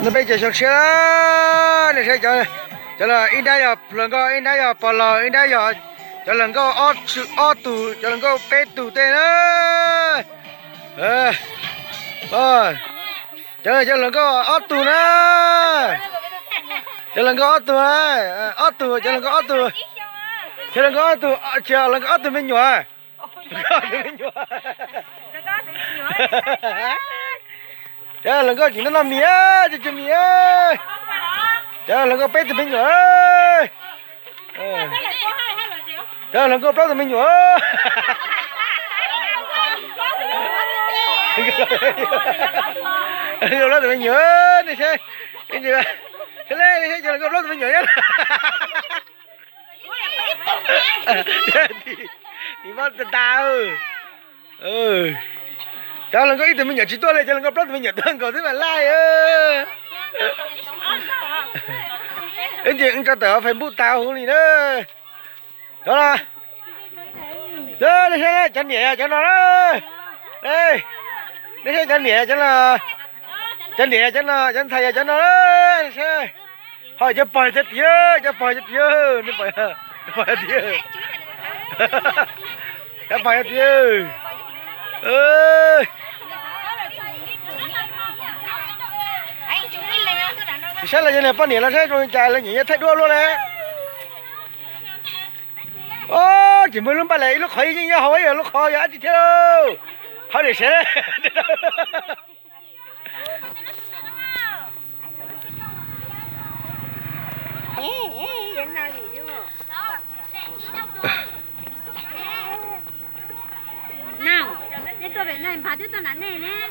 那边就上车，那些就了，应该要能够，应该要保了，应该要就能够2度，就能够8度对了，就能够2度呢，就能够2度啊，2度就能够2度，就能够2度，就能够2度没远，2度没远。Trời lần có chỉ nó làm mía, chỉ mía. Trời lần có bé từ bên nhỏ. Trời lần có bé từ bên nhỏ. Lần có từ bên nhỏ này xem. Cái gì vậy? Cái này này lần có bé từ bên nhỏ nhá. Thì mất tao. Cho lần có ít từ mình nhỏ chỉ tôi này cho lần có plus mình nhỏ hơn còn thế mà like ơ. Anh chị cho tớ phải bút tao không gì nữa. Đó là. Đó đây xem chân nhẹ cho nó đó. Đây. Đây xem chân nhẹ cho là chân nhẹ cho nó chân thầy cho nó đó. Xem. Hỏi cho bòi chết tía, cho bòi chết tía, nó bòi tía. Cho bòi tía. Ơi. Thì sao là như này bao nhiêu là sẽ rồi chạy là nhỉ thấy đua luôn đấy. Ô chỉ mới lúc ba lấy lúc khỏi như nhau ấy lúc khỏi giá gì thế đâu. Khỏi để xe đấy. Nào, để tôi về nơi phá đứa tôi nắn này nè.